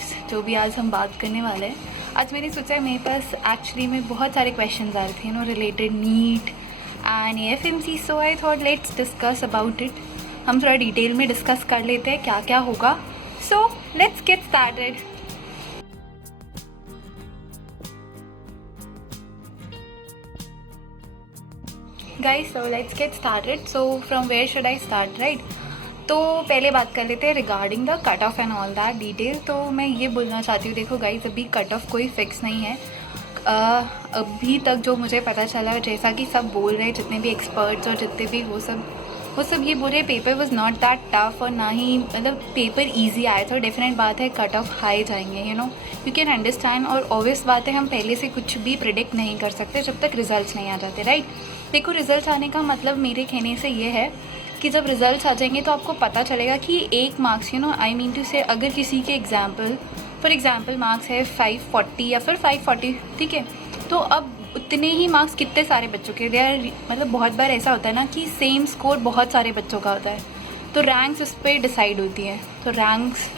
Guys, जो भी आज हम बात करने वाले हैं, आज मैंने सोचा है मेरे पास एक्चुअली में बहुत सारे क्वेश्चंस आ रहे थे related neat and AFMC, so I thought let's discuss about it. हम थोड़ा डिटेल में डिस्कस कर लेते हैं क्या क्या होगा। So let's get started. Guys, so let's get started. So from where should I start, right? तो पहले बात कर लेते हैं regarding the cut off and all that detail. तो मैं ये बोलना चाहती हूँ, देखो गाइस, अभी कट ऑफ कोई फिक्स नहीं है। अभी तक जो मुझे पता चला, जैसा कि सब बोल रहे हैं, जितने भी एक्सपर्ट्स और जितने भी वो सब ये बोल रहे, paper was not that tough और ना ही मतलब पेपर ईजी आया। तो डेफिनेट बात है कट ऑफ हाई जाएंगे, यू कैन अंडरस्टैंड। और ऑब्वियस बात है, हम पहले से कुछ भी प्रिडिक्ट नहीं कर सकते जब तक रिजल्ट्स नहीं आ जाते, राइट? देखो, रिजल्ट्स आने का मतलब मेरे कहने से ये है कि जब रिजल्ट्स आ जाएंगे तो आपको पता चलेगा कि एक मार्क्स, आई मीन टू से, अगर किसी के फॉर एग्जांपल मार्क्स है 540 या फिर 540, ठीक है, तो अब उतने ही मार्क्स कितने सारे बच्चों के लिए, मतलब बहुत बार ऐसा होता है ना कि सेम स्कोर बहुत सारे बच्चों का होता है, तो रैंक्स उस पर डिसाइड होती है। तो रैंक्स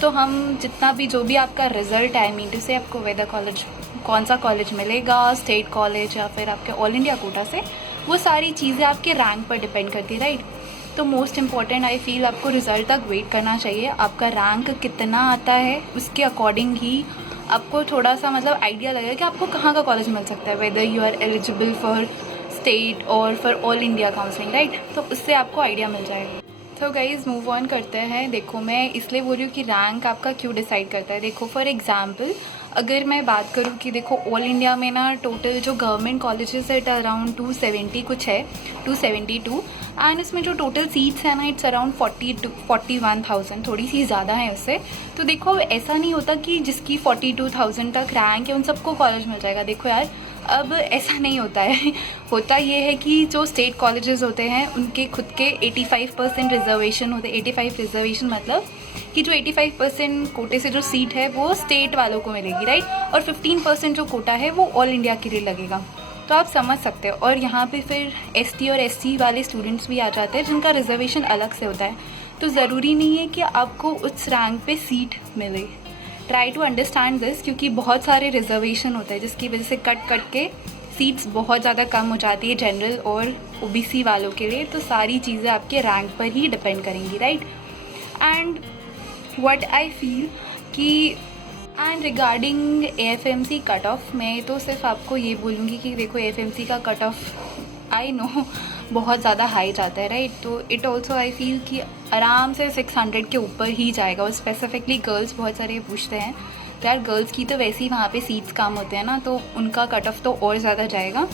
तो हम जितना भी जो भी आपका रिजल्ट है, आई मीन टू से, आपको वेदर कॉलेज कौन सा कॉलेज मिलेगा, स्टेट कॉलेज या फिर आपके ऑल इंडिया कोटा से, वो सारी चीज़ें आपके रैंक पर डिपेंड करती है, राइट? तो मोस्ट इम्पॉर्टेंट आई फील आपको रिज़ल्ट तक वेट करना चाहिए। आपका रैंक कितना आता है उसके अकॉर्डिंग ही आपको थोड़ा सा मतलब आइडिया लगेगा कि आपको कहाँ का कॉलेज मिल सकता है, whether you are eligible for state और for all India counselling, right? तो उससे आपको आइडिया मिल जाएगा। तो गाइज़, मूव ऑन करते हैं। देखो, मैं इसलिए बोल रही हूँ कि रैंक आपका क्यों डिसाइड करता है। देखो, फॉर एग्जांपल अगर मैं बात करूँ कि देखो ऑल इंडिया में ना टोटल जो गवर्नमेंट कॉलेजेस है अराउंड 270 कुछ है, 272, एंड इसमें जो टोटल सीट्स हैं ना, इट्स अराउंड 41,000, थोड़ी सी ज़्यादा है उससे। तो देखो, ऐसा नहीं होता कि जिसकी 42,000 तक रैंक है उन सबको कॉलेज मिल जाएगा। देखो यार, अब ऐसा नहीं होता है। होता ये है कि जो स्टेट कॉलेजेस होते हैं उनके खुद के 85% रिजर्वेशन होते हैं। 85 रिजर्वेशन मतलब कि जो 85% कोटे से जो सीट है वो स्टेट वालों को मिलेगी, राइट? और 15% जो कोटा है वो ऑल इंडिया के लिए लगेगा। तो आप समझ सकते हो। और यहाँ पे फिर एसटी और एससी वाले स्टूडेंट्स भी आ जाते हैं जिनका रिजर्वेशन अलग से होता है। तो ज़रूरी नहीं है कि आपको उस रैंक पे सीट मिले। ट्राई टू अंडरस्टैंड दिस, क्योंकि बहुत सारे रिजर्वेशन होते हैं जिसकी वजह से कट के सीट्स बहुत ज़्यादा कम हो जाती है जनरल और ओबीसी वालों के लिए। तो सारी चीज़ें आपके रैंक पर ही डिपेंड करेंगी, right? And what I feel कि and regarding AFMC cut off, मैं तो सिर्फ आपको ये बोलूँगी कि देखो, एएफएमसी का कट ऑफ आई नो बहुत ज़्यादा हाई जाता है, राइट? तो इट ऑल्सो आई फील कि आराम से 600 के ऊपर ही जाएगा। और स्पेसिफिकली गर्ल्स बहुत सारे पूछते हैं, तो यार गर्ल्स की तो वैसे ही वहाँ पे सीट्स कम होते हैं ना, तो उनका कट ऑफ तो और ज़्यादा जाएगा।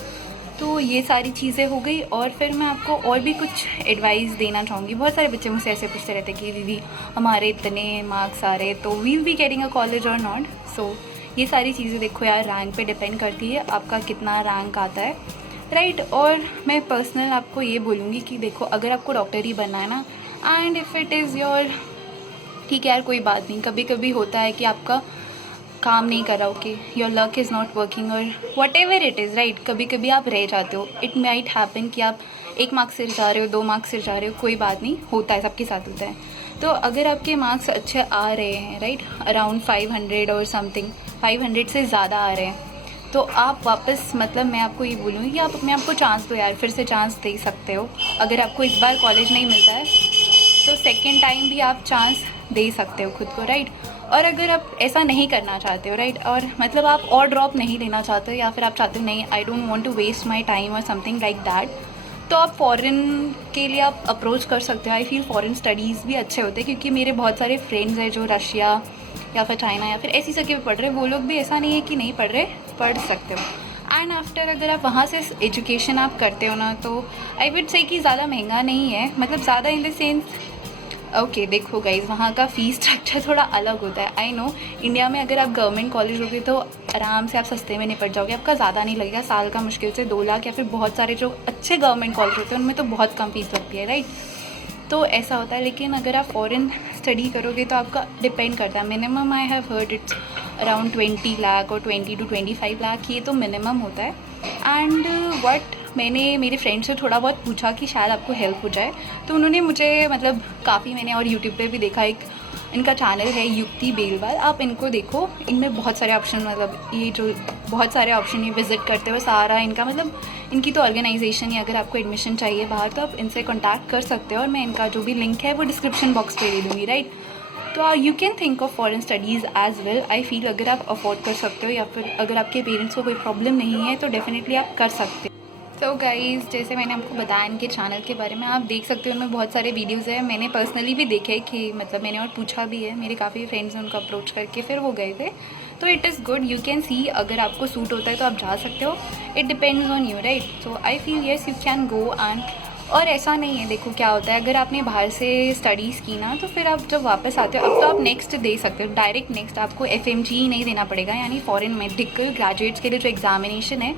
तो ये सारी चीज़ें हो गई। और फिर मैं आपको और भी कुछ एडवाइस देना चाहूँगी। बहुत सारे बच्चे मुझसे ऐसे पूछते रहते कि दीदी हमारे इतने मार्क्स आ रहे, तो we will be getting a college और नॉट। सो ये सारी चीज़ें देखो यार, रैंक पे डिपेंड करती है आपका कितना रैंक आता है, राइट? और मैं पर्सनल आपको ये बोलूँगी कि देखो, अगर आपको डॉक्टर ही बनना है ना, and if it is your, ठीक है यार, कोई बात नहीं, कभी कभी होता है कि आपका काम नहीं कर रहा, okay, your luck is not working और whatever it is, right? कभी कभी आप रह जाते हो। इट माइट हैपन कि आप 1 मार्क्स से जा रहे हो, 2 मार्क्स से जा रहे हो, कोई बात नहीं, होता है, सबके साथ होता है। तो अगर आपके मार्क्स अच्छे आ रहे हैं, राइट, अराउंड 500 और समथिंग, 500 से ज़्यादा आ रहे हैं, तो आप वापस, मतलब मैं आपको ये बोलूँगी कि आप अपने आप को चांस दो यार, फिर से चांस दे सकते हो। अगर आपको इस बार कॉलेज नहीं मिलता है तो सेकेंड टाइम भी आप चांस दे सकते हो खुद को, राइट? और अगर आप ऐसा नहीं करना चाहते हो, राइट, और मतलब आप और ड्रॉप नहीं लेना चाहते हो, या फिर आप चाहते हो नहीं, I don't want to waste my time और समथिंग लाइक दैट, तो आप फ़ॉरेन के लिए आप अप्रोच कर सकते हो। आई फील फ़ॉरेन स्टडीज़ भी अच्छे होते हैं, क्योंकि मेरे बहुत सारे फ्रेंड्स हैं जो रशिया या फिर चाइना या फिर ऐसी जगह पे पढ़ रहे हैं। वो लोग भी ऐसा नहीं है कि नहीं पढ़ रहे, पढ़ सकते हो। एंड आफ्टर अगर आप वहाँ से एजुकेशन आप करते हो ना, तो आई वुड से कि ज़्यादा महंगा नहीं है, मतलब ज़्यादा इन द सेंस, ओके, देखो गाइज, वहाँ का फ़ीस स्ट्रक्चर थोड़ा अलग होता है। आई नो, इंडिया में अगर आप गवर्नमेंट कॉलेज होगे तो आराम से आप सस्ते में निपट जाओगे, आपका ज़्यादा नहीं लगेगा, साल का मुश्किल से 2 लाख, या फिर बहुत सारे जो अच्छे गवर्नमेंट कॉलेज होते हैं उनमें तो बहुत कम फीस लगती है, राइट? तो ऐसा होता है। लेकिन अगर आप फॉरेन स्टडी करोगे तो आपका डिपेंड करता है, minimum I have heard it's around 20 lakh और 20 to 25 लाख, ये तो मिनिमम होता है। एंड व्हाट, मैंने मेरे फ्रेंड से थोड़ा बहुत पूछा कि शायद आपको हेल्प हो जाए, तो उन्होंने मुझे, मतलब काफ़ी, मैंने और यूट्यूब पे भी देखा, एक इनका चैनल है युक्ति बेलवाल, आप इनको देखो, इनमें बहुत सारे ऑप्शन, मतलब ये जो बहुत सारे ऑप्शन ये विज़िट करते हुए सारा इनका, मतलब इनकी तो ऑर्गेनाइजेशन है। अगर आपको एडमिशन चाहिए बाहर तो आप इनसे कॉन्टैक्ट कर सकते हो, और मैं इनका जो भी लिंक है वो डिस्क्रिप्शन बॉक्स पे दे दूँगी, राइट। तो you can think of foreign studies as well. I feel अगर आप अफोर्ड कर सकते हो या फिर अगर आपके पेरेंट्स को कोई प्रॉब्लम नहीं है तो डेफिनेटली आप कर सकते हो। तो गाइज़, जैसे मैंने आपको बताया इनके चैनल के बारे में, आप देख सकते हो इनमें बहुत सारे वीडियोज़ हैं। मैंने पर्सनली भी देखे कि मतलब मैंने और पूछा भी है, मेरे काफ़ी फ्रेंड्स ने उनको अप्रोच करके फिर वो गए थे। तो it is good, you can see, अगर आपको सूट होता है तो आप जा सकते हो। It depends on you, right. So I feel yes you can go. And और ऐसा नहीं है, देखो क्या होता है, अगर आपने बाहर से स्टडीज़ की ना तो फिर आप जब वापस आते हो अब तो आप नेक्स्ट दे सकते हो, डायरेक्ट नेक्स्ट आपको FMG नहीं देना पड़ेगा, यानी फॉरेन मेडिकल ग्रेजुएट्स के लिए जो एग्जामिनेशन है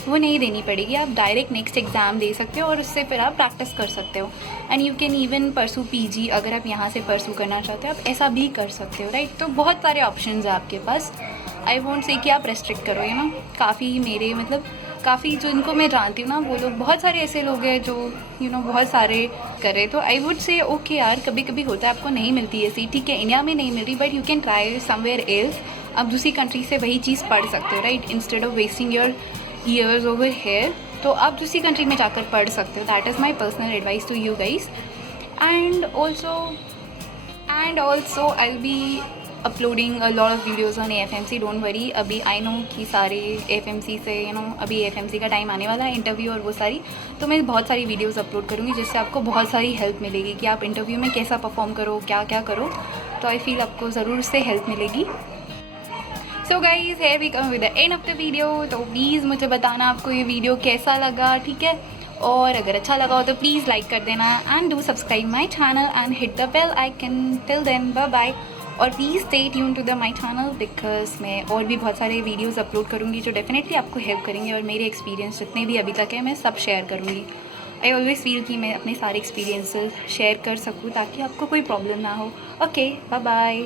वो नहीं देनी पड़ेगी। आप डायरेक्ट नेक्स्ट एग्ज़ाम दे सकते हो और उससे फिर आप प्रैक्टिस कर सकते हो। And you can even pursue PG, अगर आप यहाँ से परसू करना चाहते हो आप ऐसा भी कर सकते हो, राइट। तो बहुत सारे ऑप्शंस हैं आपके पास। आई वोंट से कि आप रेस्ट्रिक्ट करो, यू नो। काफ़ी मेरे मतलब काफ़ी जो इनको मैं जानती हूँ ना, वो लोग बहुत सारे ऐसे लोग हैं जो बहुत सारे करे। तो आई वुड से ओके यार, कभी कभी होता है आपको नहीं मिलती है सीट, ठीक है, इंडिया में नहीं मिल रही, but you can try somewhere else. आप दूसरी कंट्री से वही चीज़ पढ़ सकते हो, right, instead of wasting your years over here. तो आप दूसरी कंट्री में जाकर पढ़ सकते हो। That is my personal advice to you guys. And also I will be uploading a lot of videos on AFMC, don't worry. अभी I no कि सारे AFMC से अभी AFMC का टाइम आने वाला है, इंटरव्यू और वो सारी, तो मैं बहुत सारी वीडियोज़ अपलोड करूँगी जिससे आपको बहुत सारी हेल्प मिलेगी कि आप इंटरव्यू में कैसा परफॉर्म करो, क्या क्या करो। तो आई फील आपको ज़रूर से हेल्प मिलेगी। So guys, here we come with the end of the video। तो प्लीज़ मुझे बताना आपको ये वीडियो कैसा लगा, ठीक है। और अगर अच्छा लगा हो तो प्लीज़ लाइक कर देना and do subscribe my channel and hit the bell icon. Till then bye bye. और please stay tune to the my channel, because मैं और भी बहुत सारे वीडियोज़ अपलोड करूँगी जो डेफिनेटली आपको हेल्प करेंगे, और मेरे एक्सपीरियंस जितने भी अभी तक है मैं सब शेयर करूँगी। आई ऑलवेज़ फील कि मैं अपने सारे एक्सपीरियंसेस शेयर कर सकूँ ताकि आपको कोई प्रॉब्लम ना हो। Okay, bye bye.